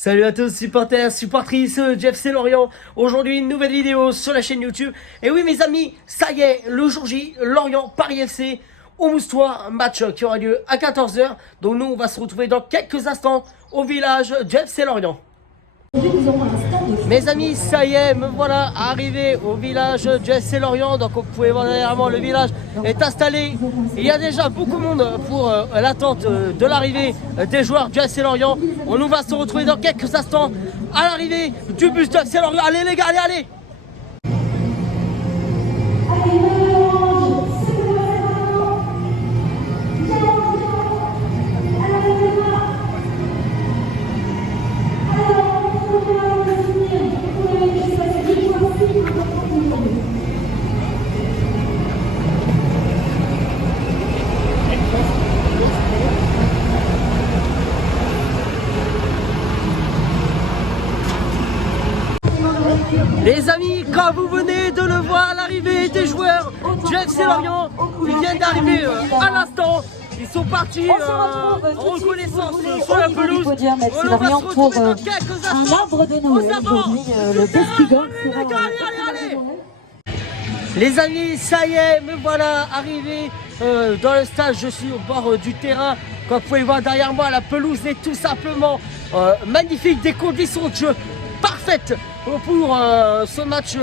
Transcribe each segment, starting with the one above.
Salut à tous supporters, supportrices du FC Lorient. Aujourd'hui une nouvelle vidéo sur la chaîne YouTube. Et oui mes amis, ça y est, le jour J, Lorient Paris FC au Moustoir, un match qui aura lieu à 14 h. Donc nous on va se retrouver dans quelques instants au village du FC Lorient. Mes amis, ça y est, me voilà arrivé au village du FC Lorient. Donc vous pouvez voir derrière moi, le village est installé. Il y a déjà beaucoup de monde pour l'attente de l'arrivée des joueurs du FC Lorient. On nous va se retrouver dans quelques instants à l'arrivée du bus du FC Lorient. Allez les gars, allez, allez! Les amis, quand vous venez de le voir, l'arrivée des joueurs du FC Lorient, ils viennent d'arriver à l'instant. Ils sont partis en reconnaissance sur la pelouse. On va se retrouver dans quelques instants. Un arbre de Noël aujourd'hui, le festival sera... Allez. Les amis, ça y est, me voilà arrivé dans le stade. Je suis au bord du terrain. Comme vous pouvez voir derrière moi, la pelouse est tout simplement magnifique, des conditions de jeu parfaites pour ce match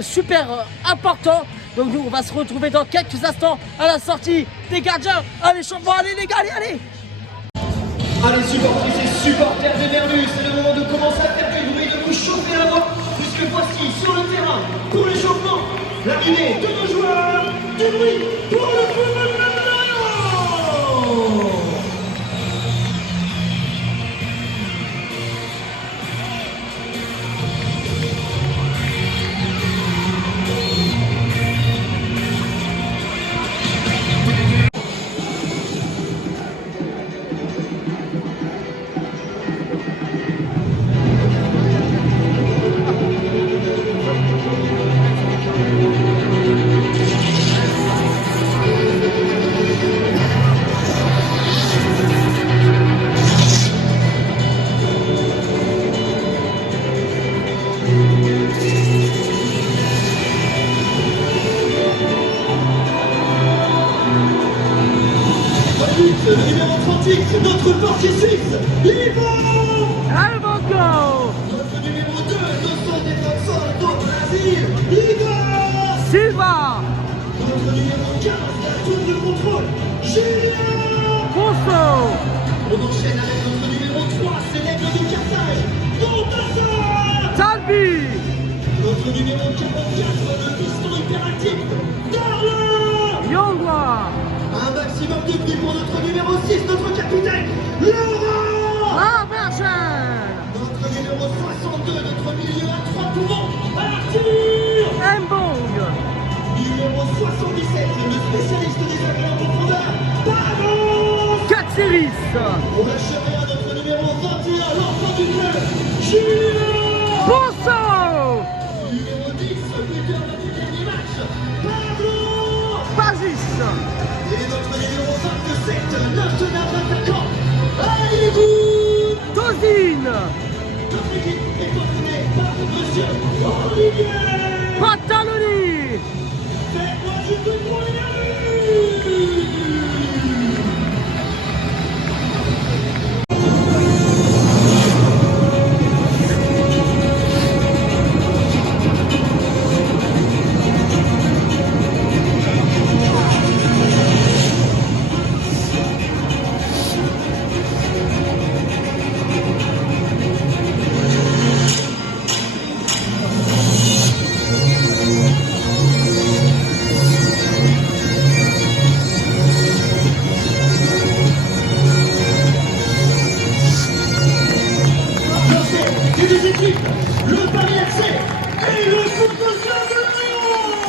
super important. Donc nous on va se retrouver dans quelques instants à la sortie des gardiens. Allez champion, allez les gars, allez, allez. Allez supporters et supporters des Verdus, c'est le moment de commencer à faire du bruit, de vous chauffer la voix, puisque voici sur le terrain, pour l'échauffement, l'arrivée de nos joueurs, du bruit pour le football de Lorient. Le numéro 38, notre portier suisse, Yvan! Albanco! Notre numéro 2, notre défenseur de Brasil, Yvan! Silva! Notre numéro 15, la tour de contrôle, Julien! Ponceau! On enchaîne avec notre numéro 3, c'est l'aigle de Carthage, Montassa! Talbi! Notre numéro 44, le piston hyperactif, Darlin! Yongwa! Un maximum de bruit pour notre numéro 6, notre capitaine, Laurent! Abergel! Notre numéro 62, notre milieu à 3 poumons, Arthur! Mbong! Numéro 77, le spécialiste des appels en profondeur, Pavon! Katsiris! On va chercher à notre numéro 21, l'enfant du club, Julien! Ponceau! Numéro 10, buteur de du dernier match, Pablo! Basis! Et notre numéro 27, notre arme attaquant, Aïgou! Tozine! Notre équipe est entraînée par Monsieur Olivier! Pantaloni! Faites-moi du bruit pour les Verdus! Le Paris FC et le Football Club de Lorient.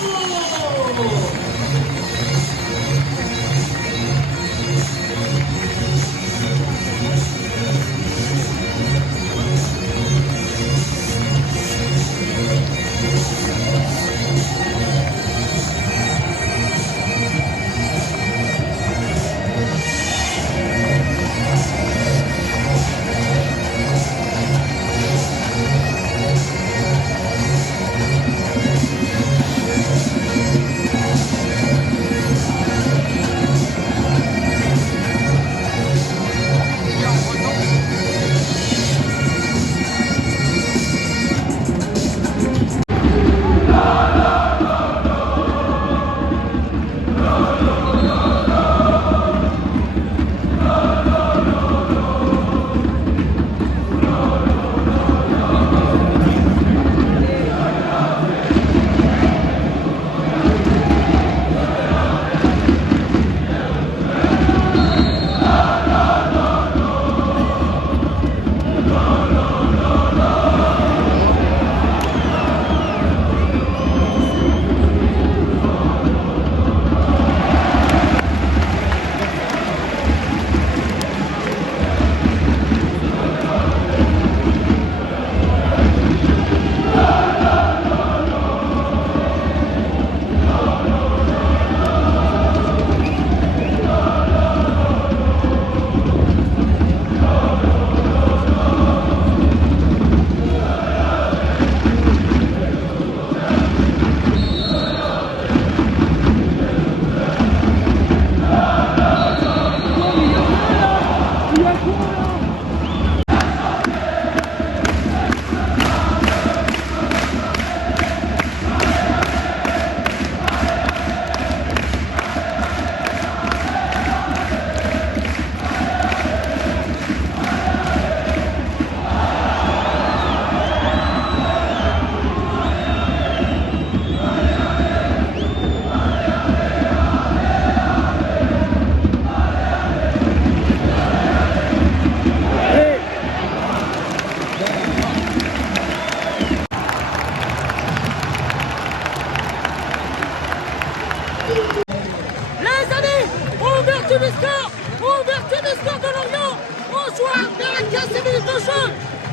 jeu.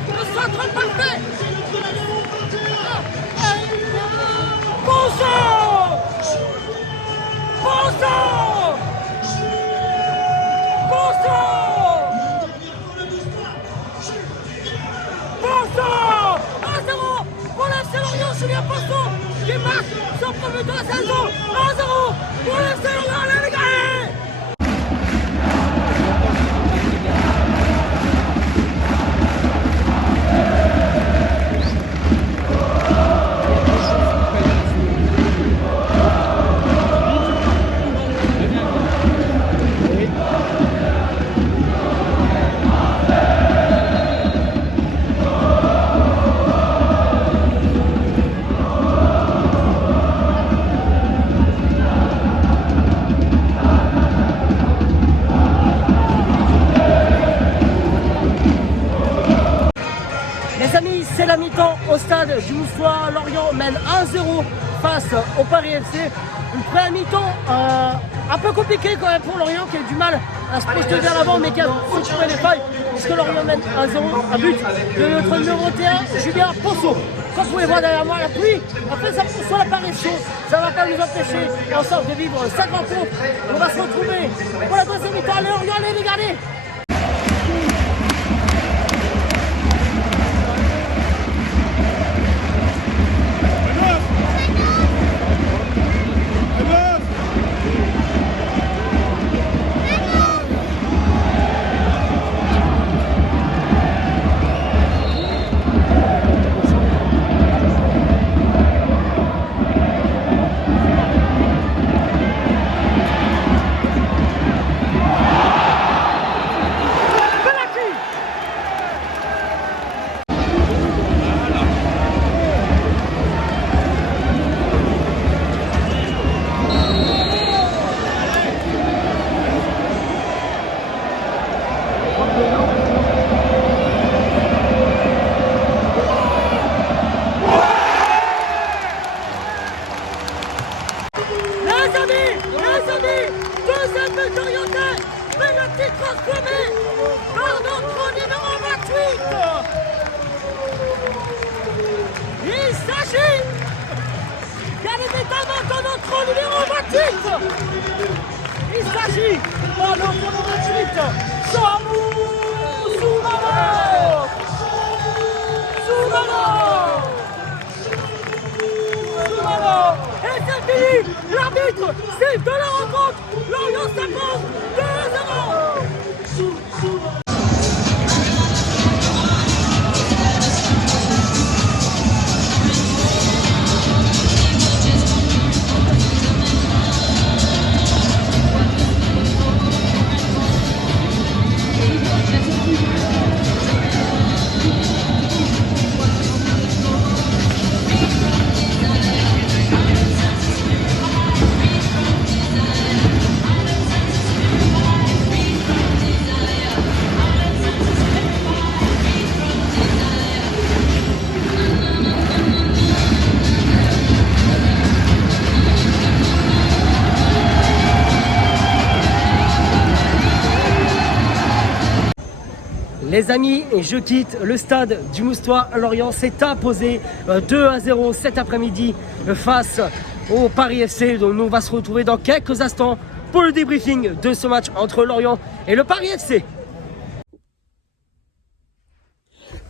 Le centre parfait. Bonjour. Bonjour. Bonjour. Bonjour. 1-0 pour l'FC Lorient. Julien Poisson qui marque son premier de la saison. 1-0 pour l'FC Lorient. Allez les gars. Les amis, c'est la mi-temps au stade du Moustoir. Lorient mène 1-0 face au Paris FC. Une première mi-temps un peu compliquée quand même pour Lorient qui a eu du mal à se projeter vers l'avant mais qui a trouvé les failles. Puisque Lorient mène 1-0, un but de notre numéro 1, Julien Poisson. Comme vous pouvez voir derrière moi, la pluie a fait son apparition. Ça ne va pas nous empêcher en sorte de vivre cette rencontre. On va se retrouver pour la deuxième mi-temps. Allez Lorient, allez les garder. Deuxième but orienté, mais le titre transformé par notre numéro 28. Il s'agit bien évidemment de notre numéro 28. Il s'agit de notre numéro 28, Samu Soumano. Et c'est fini. L'arbitre siffle de la rencontre. Lorient s'impose 2-0. Les amis, je quitte le stade du Moustoir. Lorient s'est imposé 2-0 cet après-midi face au Paris FC. Donc nous on va se retrouver dans quelques instants pour le débriefing de ce match entre Lorient et le Paris FC.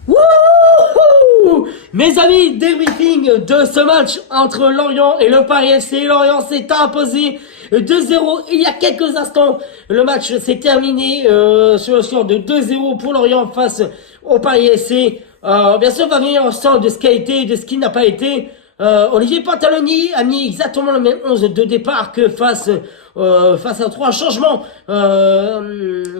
Wouhou! Mes amis, débriefing de ce match entre Lorient et le Paris FC. Lorient s'est imposé 2-0 il y a quelques instants. Le match s'est terminé sur le score de 2-0 pour Lorient face au Paris FC. Bien sûr, on va venir ensemble de ce qui a été et de ce qui n'a pas été. Olivier Pantaloni a mis exactement le même 11 de départ que face à 3 changements.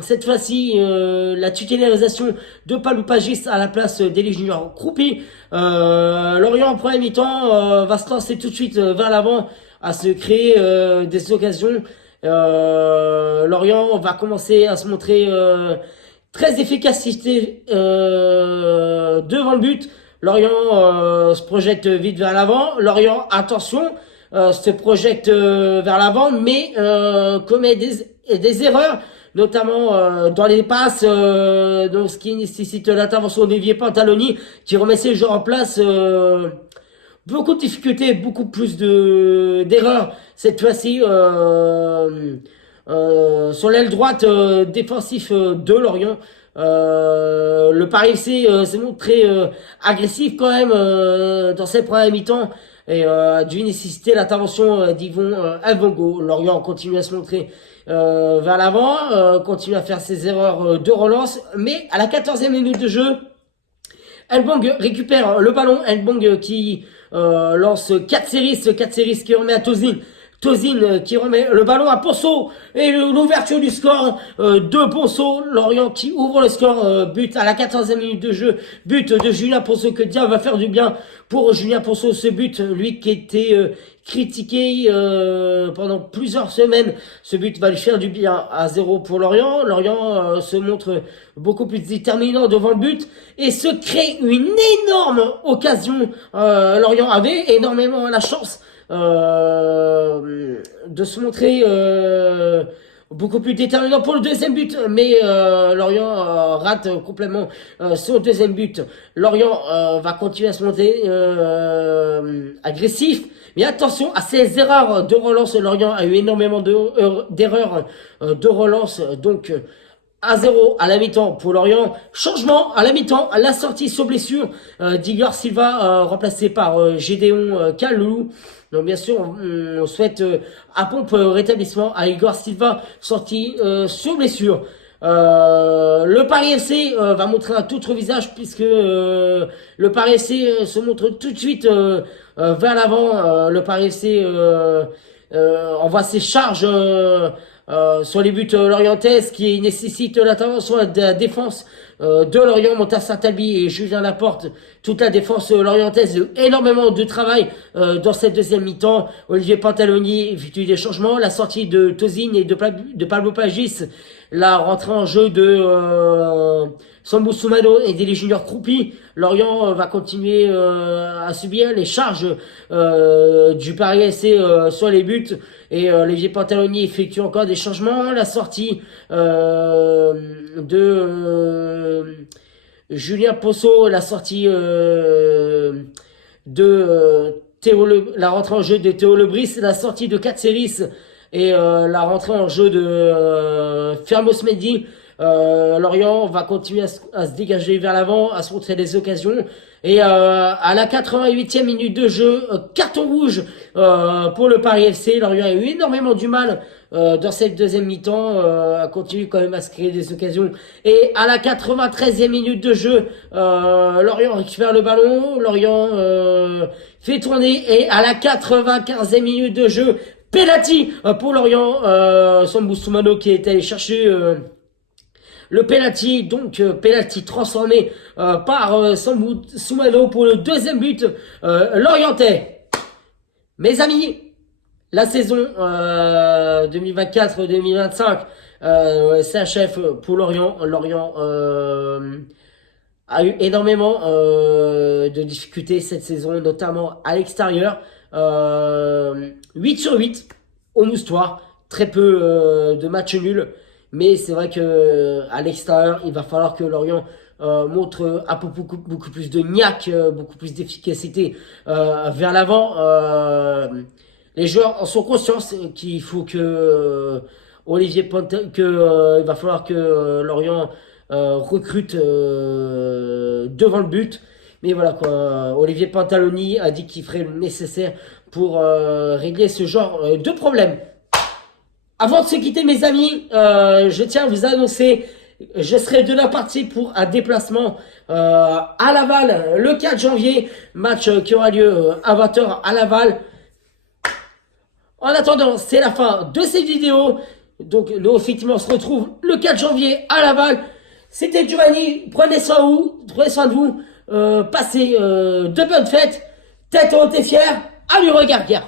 Cette fois-ci, la titularisation de Paloupagis à la place d'Elie Junior Croupi. Lorient en première mi-temps va se lancer tout de suite vers l'avant à se créer des occasions. Lorient va commencer à se montrer très efficacité devant le but. Lorient se projette vite vers l'avant. Lorient, attention, se projette vers l'avant, mais commet des erreurs, notamment dans les passes, donc ce qui nécessite l'intervention d'Olivier Pantaloni, qui remet ses joueurs en place. Beaucoup de difficultés, beaucoup plus d'erreurs cette fois-ci sur l'aile droite défensif de Lorient. Le Paris FC s'est montré agressif quand même dans cette première mi-temps et a dû nécessiter l'intervention d'Yvon Elvongo. Lorient continue à se montrer vers l'avant, continue à faire ses erreurs de relance, mais à la 14e minute de jeu, Elbong récupère le ballon. Elbong qui lance 4 séries qui remet à Tozin. Tozin qui remet le ballon à Ponceau et l'ouverture du score de Ponceau. Lorient qui ouvre le score, but à la 14e minute de jeu, but de Julien Ponceau, que Dieu va faire du bien pour Julien Ponceau. Ce but, lui qui était critiqué pendant plusieurs semaines, ce but va lui faire du bien. À 0 pour Lorient. Lorient se montre beaucoup plus déterminant devant le but et se crée une énorme occasion. Lorient avait énormément la chance de se montrer beaucoup plus déterminant pour le deuxième but, mais Lorient rate complètement son deuxième but. Lorient va continuer à se montrer agressif, mais attention à ces erreurs de relance. Lorient a eu énormément d'erreurs de relance, donc 1-0 à la mi-temps pour Lorient. Changement à la mi-temps, à la sortie sur blessure d'Igor Silva, remplacé par Gédéon Kaloulou. Donc bien sûr, on souhaite à pompe rétablissement à Igor Silva, sorti sur blessure. Le Paris FC va montrer un tout autre visage, puisque le Paris FC se montre tout de suite vers l'avant. Le Paris FC envoie ses charges sur les buts lorientaises, qui nécessitent l'intervention de la défense de Lorient. Montassin Talbi et Julien Laporte, toute la défense lorientaise, énormément de travail dans cette deuxième mi-temps. Olivier Pantaloni effectue des changements, la sortie de Tozin et de Pablo Pagis, la rentrée en jeu de Sambou Soumano et des Junior Croupi. Lorient va continuer à subir les charges du Paris FC sur les buts, et Olivier Pantaloni effectue encore des changements. La sortie de Julien Ponceau, la sortie de la rentrée en jeu de Théo Lebris, la sortie de Katseris et la rentrée en jeu de Fermos Mendy. Lorient va continuer à se dégager vers l'avant, à se montrer des occasions. Et à la 88e minute de jeu, carton rouge pour le Paris FC. Lorient a eu énormément du mal dans cette deuxième mi-temps, a continué quand même à se créer des occasions. Et à la 93e minute de jeu, Lorient récupère le ballon, Lorient fait tourner, et à la 95e minute de jeu, penalty pour Lorient. Sambou Soumano qui est allé chercher le penalty, donc penalty transformé par Sambou Soumano pour le deuxième but lorientais. Mes amis, la saison 2024-2025 s'achève pour Lorient. Lorient a eu énormément de difficultés cette saison, notamment à l'extérieur. 8 sur 8 au Moustoir, très peu de matchs nuls. Mais c'est vrai que à l'extérieur, il va falloir que Lorient montre un peu beaucoup plus de niaque, beaucoup plus d'efficacité vers l'avant. Les joueurs en sont conscients qu'il faut que il va falloir que Lorient recrute devant le but. Mais voilà quoi, Olivier Pantaloni a dit qu'il ferait le nécessaire pour régler ce genre de problème. Avant de se quitter, mes amis, je tiens à vous annoncer, je serai de la partie pour un déplacement à Laval le 4 janvier, match qui aura lieu à 20h à Laval. En attendant, c'est la fin de cette vidéo. Donc nous, effectivement, on se retrouve le 4 janvier à Laval. C'était Giovanni, prenez soin de vous, passez de bonnes fêtes, tête haute et fière, à lui regarder.